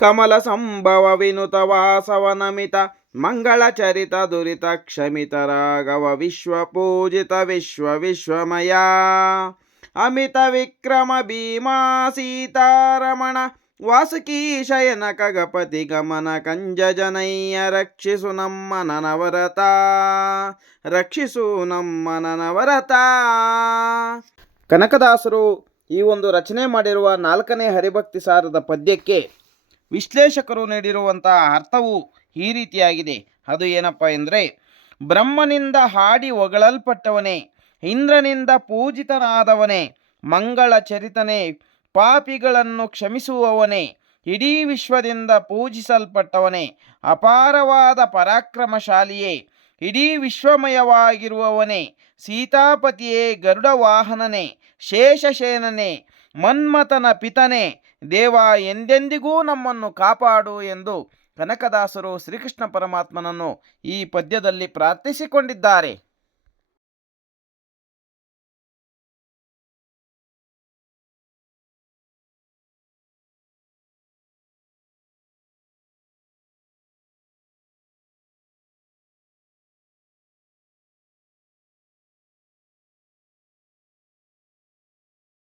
ಕಮಲ ಸಂಭವ ವಿನುತ ವಾಸವನಮಿತ ಮಂಗಳ ಚರಿತ ದುರಿತ ಕ್ಷಮಿತ ರಾಘವ ವಿಶ್ವ ಪೂಜಿತ ವಿಶ್ವ ವಿಶ್ವಮಯ ಅಮಿತ ವಿಕ್ರಮ ಭೀಮಾ ಸೀತಾರಮಣ ವಾಸುಕಿ ಶಯನ ಖಗಪತಿ ಗಮನ ಕಂಜ ಜನಯ್ಯ ರಕ್ಷಿಸು ನಮ್ಮ ನನವರತ, ರಕ್ಷಿಸು ನಮ್ಮ ನನವರತ. ಕನಕದಾಸರು ಈ ಒಂದು ರಚನೆ ಮಾಡಿರುವ 4ನೇ ಹರಿಭಕ್ತಿ ಸಾರದ ಪದ್ಯಕ್ಕೆ ವಿಶ್ಲೇಷಕರು ನೀಡಿರುವಂತಹ ಅರ್ಥವು ಈ ರೀತಿಯಾಗಿದೆ. ಅದು ಏನಪ್ಪ ಎಂದರೆ, ಬ್ರಹ್ಮನಿಂದ ಹಾಡಿ ಹೊಗಳಲ್ಪಟ್ಟವನೇ, ಇಂದ್ರನಿಂದ ಪೂಜಿತನಾದವನೇ, ಮಂಗಳ ಚರಿತನೇ, ಪಾಪಿಗಳನ್ನು ಕ್ಷಮಿಸುವವನೇ, ಇಡೀ ವಿಶ್ವದಿಂದ ಪೂಜಿಸಲ್ಪಟ್ಟವನೇ, ಅಪಾರವಾದ ಪರಾಕ್ರಮಶಾಲಿಯೇ, ಇಡೀ ವಿಶ್ವಮಯವಾಗಿರುವವನೇ, ಸೀತಾಪತಿಯೇ, ಗರುಡ ವಾಹನನೇ, ಶೇಷಶೇನನೇ, ಮನ್ಮಥನ ಪಿತನೇ, ದೇವ ಎಂದೆಂದಿಗೂ ನಮ್ಮನ್ನು ಕಾಪಾಡು ಎಂದು ಕನಕದಾಸರು ಶ್ರೀಕೃಷ್ಣ ಪರಮಾತ್ಮನನ್ನು ಈ ಪದ್ಯದಲ್ಲಿ ಪ್ರಾರ್ಥಿಸಿಕೊಂಡಿದ್ದಾರೆ.